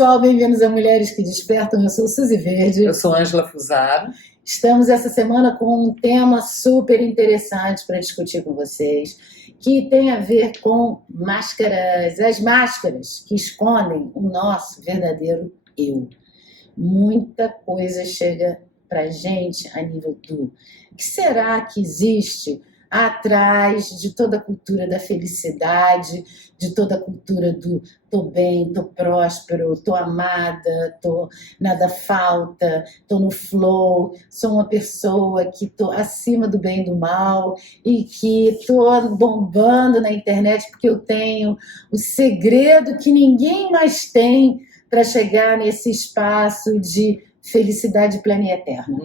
pessoal, bem-vindos a Mulheres que Despertam. Eu sou Suzy Verde. Eu sou Ângela Fusaro. Estamos essa semana com um tema super interessante para discutir com vocês, que tem a ver com máscaras, as máscaras que escondem o nosso verdadeiro eu. Muita coisa chega para a gente a nível do o que será que existe atrás de toda a cultura da felicidade, de toda a cultura do tô bem, tô próspero, tô amada, tô nada falta, tô no flow, sou uma pessoa que tô acima do bem e do mal e que tô bombando na internet porque eu tenho o segredo que ninguém mais tem para chegar nesse espaço de felicidade plena e eterna.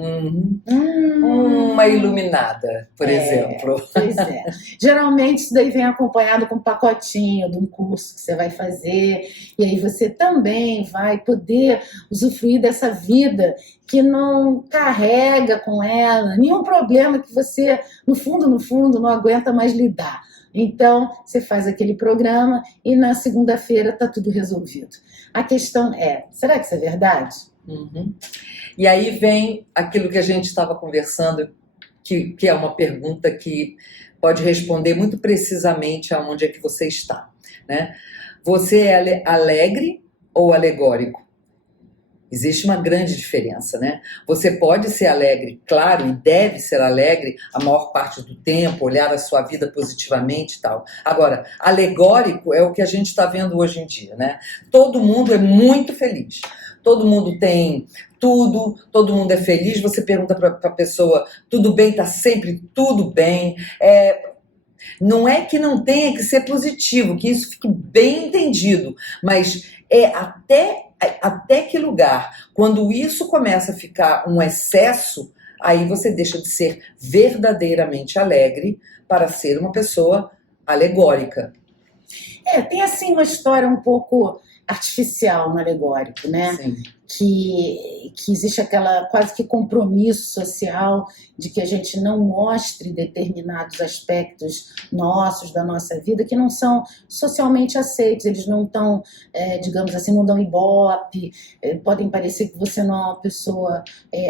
Uma iluminada, por exemplo. Pois é. Geralmente isso daí vem acompanhado com um pacotinho de um curso que você vai fazer, e aí você também vai poder usufruir dessa vida que não carrega com ela nenhum problema que você, no fundo, não aguenta mais lidar. Então, você faz aquele programa e na segunda-feira está tudo resolvido. A questão é, será que isso é verdade? E aí vem aquilo que a gente estava conversando, que é uma pergunta que pode responder muito precisamente aonde é que você está, né? Você é alegre ou alegórico? Existe uma grande diferença, né? Você pode ser alegre, claro, e deve ser alegre a maior parte do tempo, olhar a sua vida positivamente e tal. Agora, alegórico é o que a gente está vendo hoje em dia, né? Todo mundo é muito feliz. Todo mundo tem tudo, todo mundo é feliz. Você pergunta para a pessoa, tudo bem? Está sempre tudo bem. Não é que não tenha que ser positivo, que isso fique bem entendido, mas é até que lugar, quando isso começa a ficar um excesso, aí você deixa de ser verdadeiramente alegre para ser uma pessoa alegórica. Tem assim uma história um pouco artificial no alegórico, né? Sim. Que existe aquela quase que compromisso social de que a gente não mostre determinados aspectos nossos, da nossa vida, que não são socialmente aceitos, eles não estão, digamos assim, não dão ibope, podem parecer que você não é uma pessoa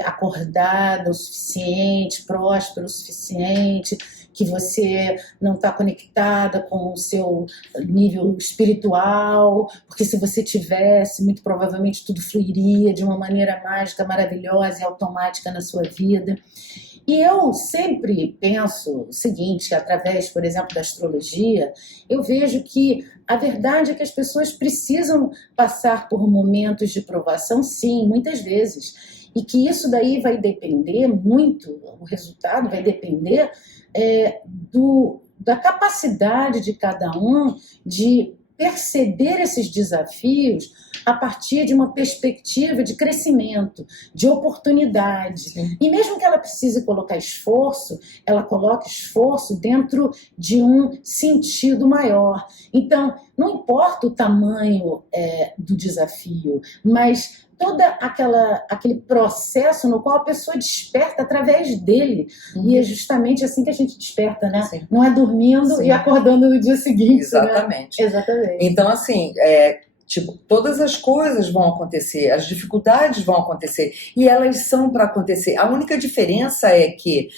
acordada o suficiente, próspera o suficiente, que você não está conectada com o seu nível espiritual, porque se você tivesse, muito provavelmente tudo fluiria de uma maneira mágica, maravilhosa e automática na sua vida. E eu sempre penso o seguinte, através, por exemplo, da astrologia, eu vejo que a verdade é que as pessoas precisam passar por momentos de provação, sim, muitas vezes, e que isso daí vai depender muito, o resultado vai depender da capacidade de cada um de perceber esses desafios a partir de uma perspectiva de crescimento, de oportunidade. Sim. E mesmo que ela precise colocar esforço, ela coloca esforço dentro de um sentido maior. Então, não importa o tamanho do desafio, mas todo aquele processo no qual a pessoa desperta através dele. E é justamente assim que a gente desperta, né? Sim. Não é dormindo e acordando no dia seguinte. Exatamente. Né? Exatamente. Então, assim, todas as coisas vão acontecer, as dificuldades vão acontecer, e elas são para acontecer. A única diferença é que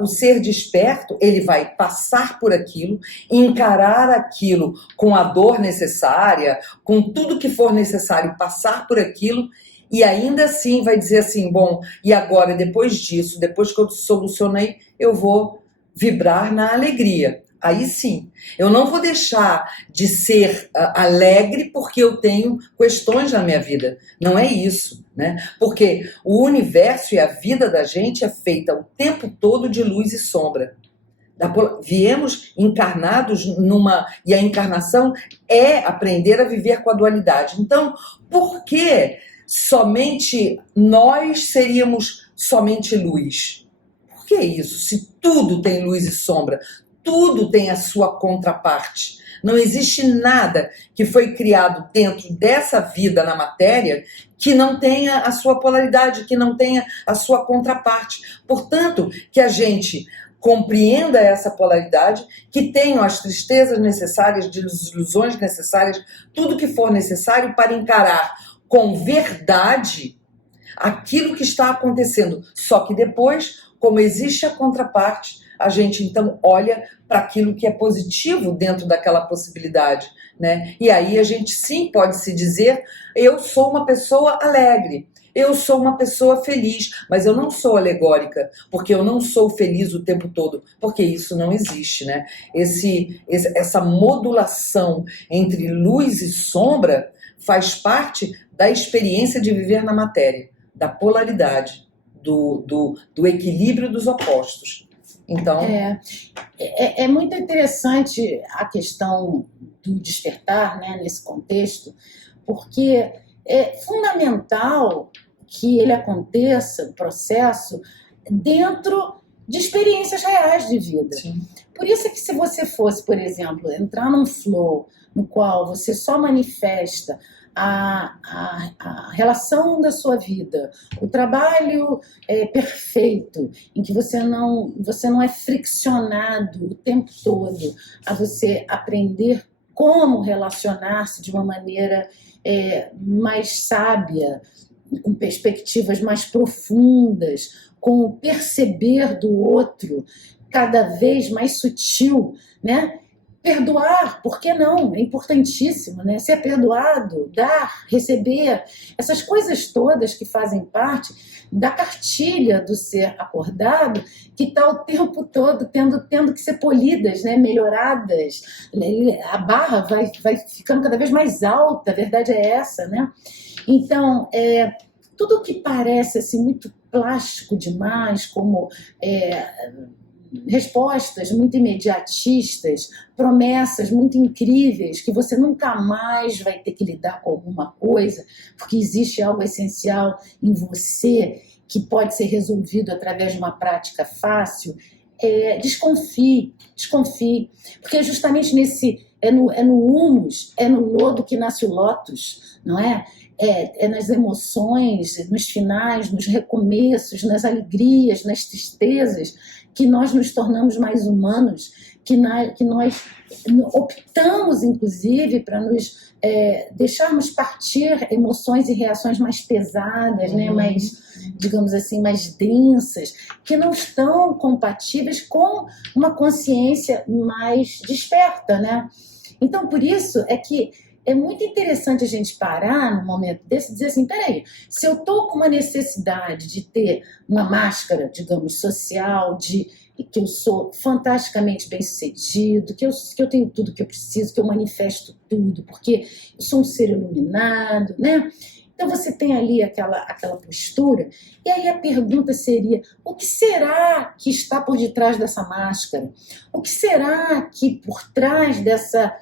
o ser desperto, ele vai passar por aquilo, encarar aquilo com a dor necessária, com tudo que for necessário, passar por aquilo, e ainda assim vai dizer assim, bom, e agora, depois disso, depois que eu solucionei, eu vou vibrar na alegria. Aí sim, eu não vou deixar de ser alegre porque eu tenho questões na minha vida. Não é isso, né? Porque o universo e a vida da gente é feita o tempo todo de luz e sombra. Viemos encarnados e a encarnação é aprender a viver com a dualidade. Então, por que somente nós seríamos somente luz? Por que isso? Se tudo tem luz e sombra, tudo tem a sua contraparte. Não existe nada que foi criado dentro dessa vida na matéria que não tenha a sua polaridade, que não tenha a sua contraparte. Portanto, que a gente compreenda essa polaridade, que tenham as tristezas necessárias, desilusões necessárias, tudo que for necessário para encarar com verdade aquilo que está acontecendo. Só que depois, como existe a contraparte, a gente então olha para aquilo que é positivo dentro daquela possibilidade, né? E aí a gente sim pode se dizer: eu sou uma pessoa alegre, eu sou uma pessoa feliz, mas eu não sou alegórica, porque eu não sou feliz o tempo todo, porque isso não existe, né? Essa modulação entre luz e sombra faz parte da experiência de viver na matéria, da polaridade, do equilíbrio dos opostos. Então, é muito interessante a questão do despertar, né, nesse contexto, porque é fundamental que ele aconteça, o processo, dentro de experiências reais de vida. sim. Por isso é que se você fosse, por exemplo, entrar num flow no qual você só manifesta a relação da sua vida, o trabalho perfeito, em que você não é friccionado o tempo todo a você aprender como relacionar-se de uma maneira mais sábia, com perspectivas mais profundas, com o perceber do outro cada vez mais sutil, né? Perdoar, por que não? É importantíssimo, né? Ser perdoado, dar, receber, essas coisas todas que fazem parte da cartilha do ser acordado, que está o tempo todo tendo que ser polidas, né? Melhoradas. A barra vai ficando cada vez mais alta, a verdade é essa, né? Então, tudo que parece assim, muito plástico demais, como respostas muito imediatistas, promessas muito incríveis, que você nunca mais vai ter que lidar com alguma coisa, porque existe algo essencial em você que pode ser resolvido através de uma prática fácil, desconfie, porque é justamente no humus, é no lodo que nasce o lótus, não é? É nas emoções, nos finais, nos recomeços, nas alegrias, nas tristezas, que nós nos tornamos mais humanos, que nós optamos, inclusive, para nos deixarmos partir emoções e reações mais pesadas, né? Mais, digamos assim, mais densas, que não estão compatíveis com uma consciência mais desperta, né? Então, por isso é que é muito interessante a gente parar num momento desse e dizer assim, peraí, se eu estou com uma necessidade de ter uma máscara, digamos, social, que eu sou fantasticamente bem-sucedido, que eu tenho tudo que eu preciso, que eu manifesto tudo, porque eu sou um ser iluminado, né? Então você tem ali aquela postura, e aí a pergunta seria, o que será que está por detrás dessa máscara? O que será que por trás dessa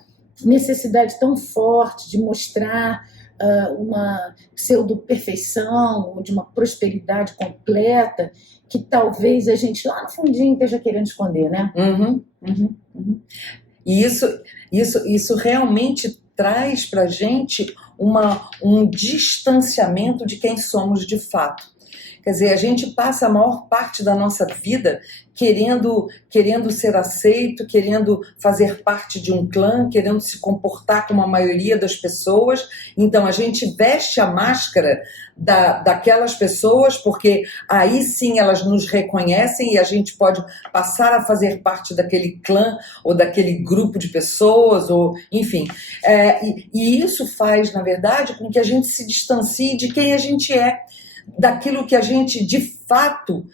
necessidade tão forte de mostrar uma pseudo-perfeição ou de uma prosperidade completa que talvez a gente lá no fundinho esteja querendo esconder, né? E isso realmente traz para a gente um distanciamento de quem somos de fato. Quer dizer, a gente passa a maior parte da nossa vida querendo ser aceito, querendo fazer parte de um clã, querendo se comportar como a maioria das pessoas. Então a gente veste a máscara daquelas pessoas, porque aí sim elas nos reconhecem e a gente pode passar a fazer parte daquele clã ou daquele grupo de pessoas, ou enfim. E isso faz, na verdade, com que a gente se distancie de quem a gente é, daquilo que a gente de fato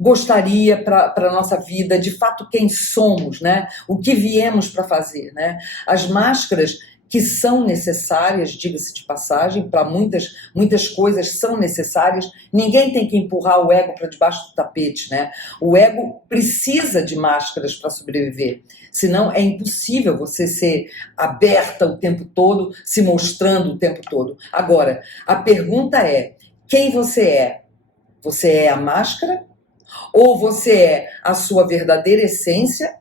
gostaria para a nossa vida, de fato quem somos, né? O que viemos para fazer, né? As máscaras que são necessárias, diga-se de passagem, para muitas coisas são necessárias, ninguém tem que empurrar o ego para debaixo do tapete, né? O ego precisa de máscaras para sobreviver, senão é impossível você ser aberta o tempo todo, se mostrando o tempo todo. Agora, a pergunta é, quem você é? Você é a máscara? Ou você é a sua verdadeira essência,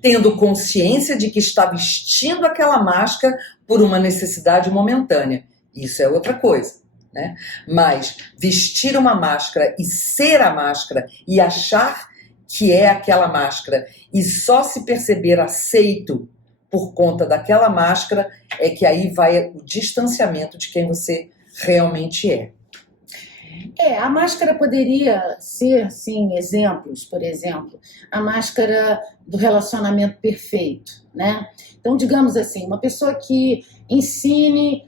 tendo consciência de que está vestindo aquela máscara por uma necessidade momentânea? Isso é outra coisa, né? Mas vestir uma máscara e ser a máscara e achar que é aquela máscara e só se perceber aceito por conta daquela máscara, é que aí vai o distanciamento de quem você realmente é. A máscara poderia ser, sim, exemplos, por exemplo, a máscara do relacionamento perfeito, né? Então, digamos assim, uma pessoa que ensine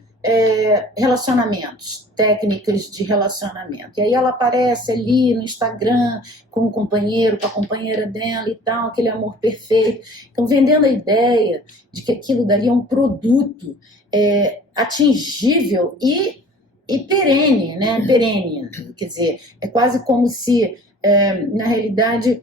relacionamentos, técnicas de relacionamento. E aí ela aparece ali no Instagram com o companheiro, com a companheira dela e tal, aquele amor perfeito. Então, vendendo a ideia de que aquilo daria um produto atingível e perene, né? Perene. Quer dizer, é quase como se, na realidade,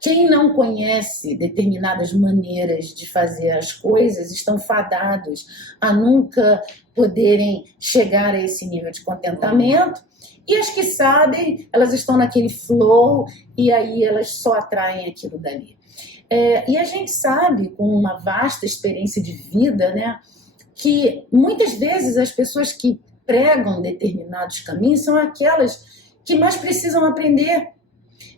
quem não conhece determinadas maneiras de fazer as coisas estão fadados a nunca poderem chegar a esse nível de contentamento. E as que sabem, elas estão naquele flow e aí elas só atraem aquilo dali. E a gente sabe, com uma vasta experiência de vida, né, que muitas vezes as pessoas que pregam determinados caminhos são aquelas que mais precisam aprender,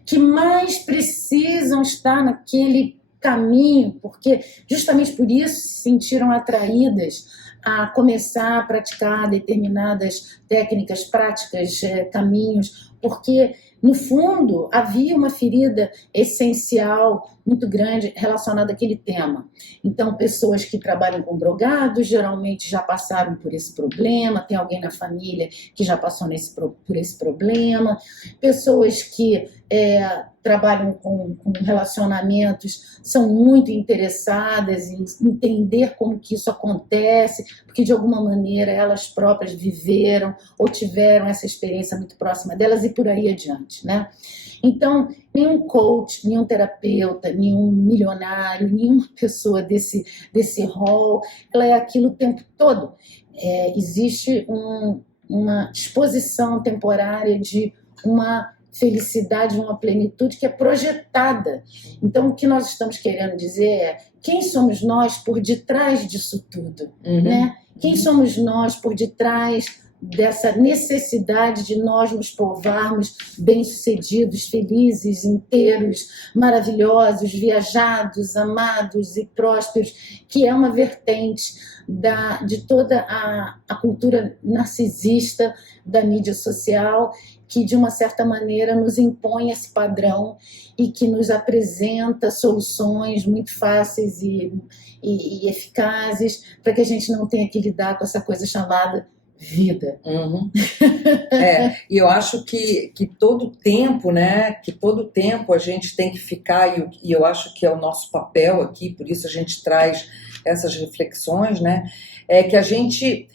que mais precisam estar naquele caminho, porque justamente por isso se sentiram atraídas a começar a praticar determinadas técnicas, práticas, caminhos, porque no fundo havia uma ferida essencial muito grande relacionada àquele tema. Então, pessoas que trabalham com drogados geralmente já passaram por esse problema, tem alguém na família que já passou por esse problema, pessoas que trabalham com relacionamentos são muito interessadas em entender como que isso acontece, porque de alguma maneira elas próprias viveram ou tiveram essa experiência muito próxima delas e por aí adiante, né? Então, nenhum coach, nenhum terapeuta, nenhum milionário, nenhuma pessoa desse rol, ela é aquilo o tempo todo. Existe uma exposição temporária de uma felicidade, uma plenitude que é projetada. Então, o que nós estamos querendo dizer é quem somos nós por detrás disso tudo, né? Quem somos nós por detrás dessa necessidade de nós nos provarmos bem-sucedidos, felizes, inteiros, maravilhosos, viajados, amados e prósperos, que é uma vertente de toda a cultura narcisista da mídia social, que de uma certa maneira nos impõe esse padrão e que nos apresenta soluções muito fáceis e eficazes para que a gente não tenha que lidar com essa coisa chamada vida. E eu acho que todo tempo, né, que todo tempo a gente tem que ficar, e eu acho que é o nosso papel aqui, por isso a gente traz essas reflexões, né, é que a gente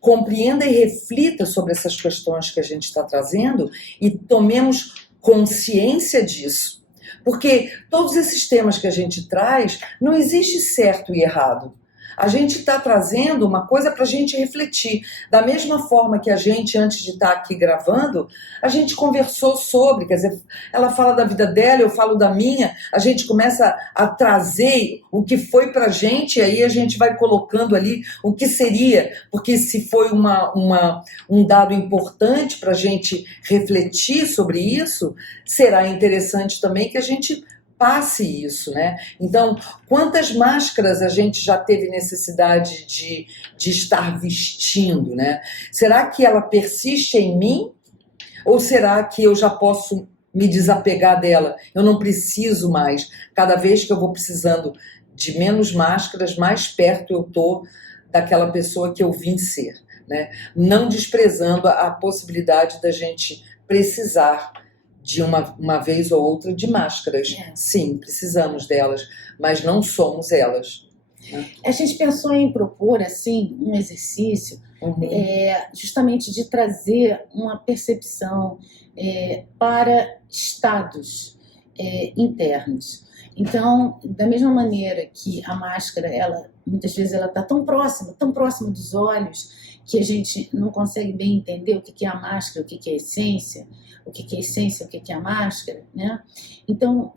compreenda e reflita sobre essas questões que a gente está trazendo e tomemos consciência disso. Porque todos esses temas que a gente traz, não existe certo e errado. A gente está trazendo uma coisa para a gente refletir. Da mesma forma que a gente, antes de estar aqui gravando, a gente conversou sobre, quer dizer, ela fala da vida dela, eu falo da minha, a gente começa a trazer o que foi para a gente, e aí a gente vai colocando ali o que seria, porque se foi um dado importante para a gente refletir sobre isso, será interessante também que a gente passe isso, né? Então, quantas máscaras a gente já teve necessidade de estar vestindo, né? Será que ela persiste em mim? Ou será que eu já posso me desapegar dela? Eu não preciso mais. Cada vez que eu vou precisando de menos máscaras, mais perto eu tô daquela pessoa que eu vim ser, né? Não desprezando a possibilidade da gente precisar de uma vez ou outra de máscaras. Sim, precisamos delas, mas não somos elas. A gente pensou em propor assim um exercício justamente de trazer uma percepção para estados internos. Então, da mesma maneira que a máscara, muitas vezes ela está tão próxima dos olhos, que a gente não consegue bem entender o que é a máscara, o que é a essência, o que é a essência, o que é a máscara, né? Então,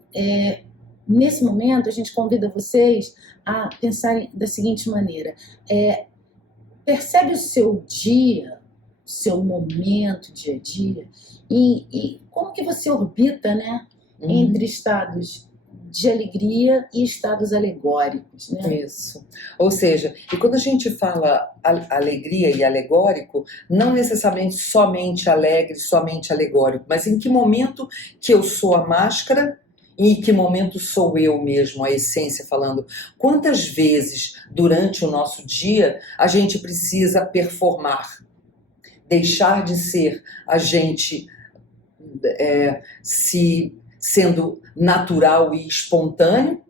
nesse momento, a gente convida vocês a pensarem da seguinte maneira: percebe o seu dia, o seu momento, dia a dia, e como que você orbita, né, entre estados de alegria e estados alegóricos, né? Isso. Ou seja, e quando a gente fala alegria e alegórico, não necessariamente somente alegre, somente alegórico, mas em que momento que eu sou a máscara e em que momento sou eu mesmo, a essência falando. Quantas vezes durante o nosso dia a gente precisa performar, deixar de ser a gente se sendo natural e espontâneo,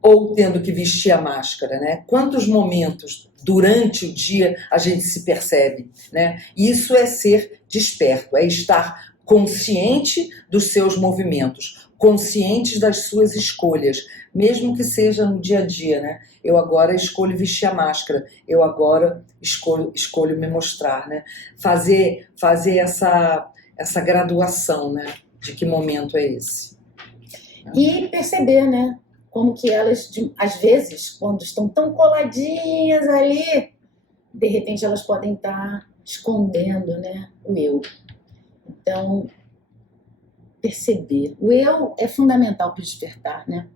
ou tendo que vestir a máscara, né? Quantos momentos durante o dia a gente se percebe, né? Isso é ser desperto, é estar consciente dos seus movimentos, consciente das suas escolhas, mesmo que seja no dia a dia, né? Eu agora escolho vestir a máscara, eu agora escolho me mostrar, né? Fazer essa graduação, né? De que momento é esse. E perceber, né? Como que elas, às vezes, quando estão tão coladinhas ali, de repente elas podem estar escondendo, né, o eu. Então, perceber. O eu é fundamental para o despertar, né?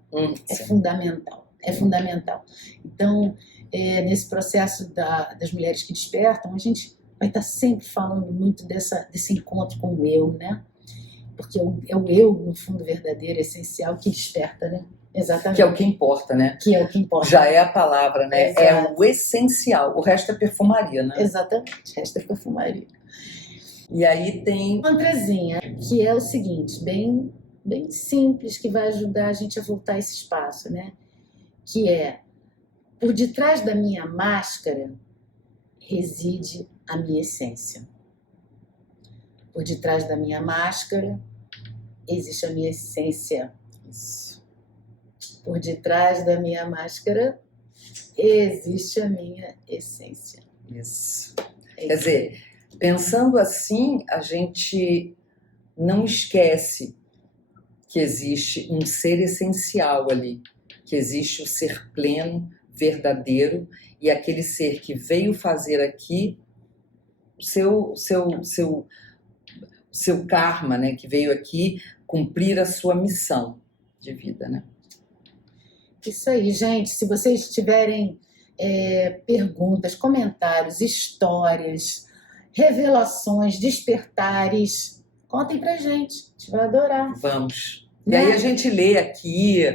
É fundamental, é fundamental. Então, nesse processo das mulheres que despertam, a gente vai estar sempre falando muito desse encontro com o eu, né? Porque é o eu, no fundo, verdadeiro, essencial, que desperta, né? Exatamente. Que é o que importa, né? Que é o que importa. Já é a palavra, né? Exato. É o essencial. O resto é perfumaria, né? Exatamente. O resto é perfumaria. E aí tem uma mantrezinha, que é o seguinte, bem simples, que vai ajudar a gente a voltar a esse espaço, né? Que é, por detrás da minha máscara reside a minha essência. Por detrás da minha máscara existe a minha essência. isso. Por detrás da minha máscara existe a minha essência. Isso. Quer dizer, pensando assim, a gente não esquece que existe um ser essencial ali, que existe o ser pleno, verdadeiro, e aquele ser que veio fazer aqui o seu karma, né, que veio aqui cumprir a sua missão de vida, né? Isso aí, gente. Se vocês tiverem perguntas, comentários, histórias, revelações, despertares, contem pra gente. A gente vai adorar. Vamos. Né? E aí a gente lê aqui,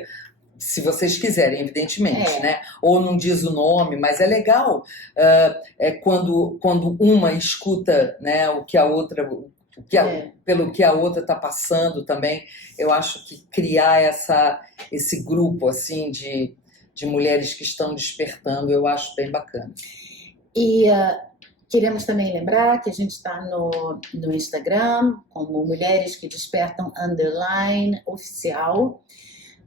se vocês quiserem, evidentemente, né? Ou não diz o nome, mas é legal quando uma escuta, né, o que a outra... pelo que a outra está passando também. Eu acho que criar esse grupo assim de mulheres que estão despertando, eu acho bem bacana. E queremos também lembrar que a gente está no Instagram como Mulheres que Despertam _oficial,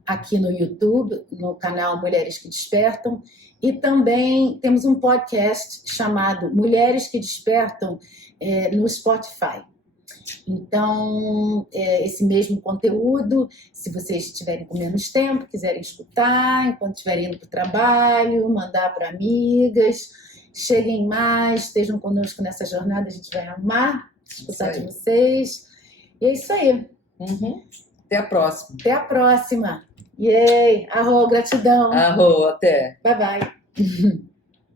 aqui no YouTube, no canal Mulheres que Despertam, e também temos um podcast chamado Mulheres que Despertam no Spotify. Então, esse mesmo conteúdo, se vocês estiverem com menos tempo, quiserem escutar, enquanto estiverem indo para o trabalho, mandar para amigas, cheguem mais, estejam conosco nessa jornada, a gente vai amar escutar de vocês. E é isso aí. Uhum. Até a próxima. Até a próxima. Yay! Arro, gratidão. Arro, até. Bye, bye.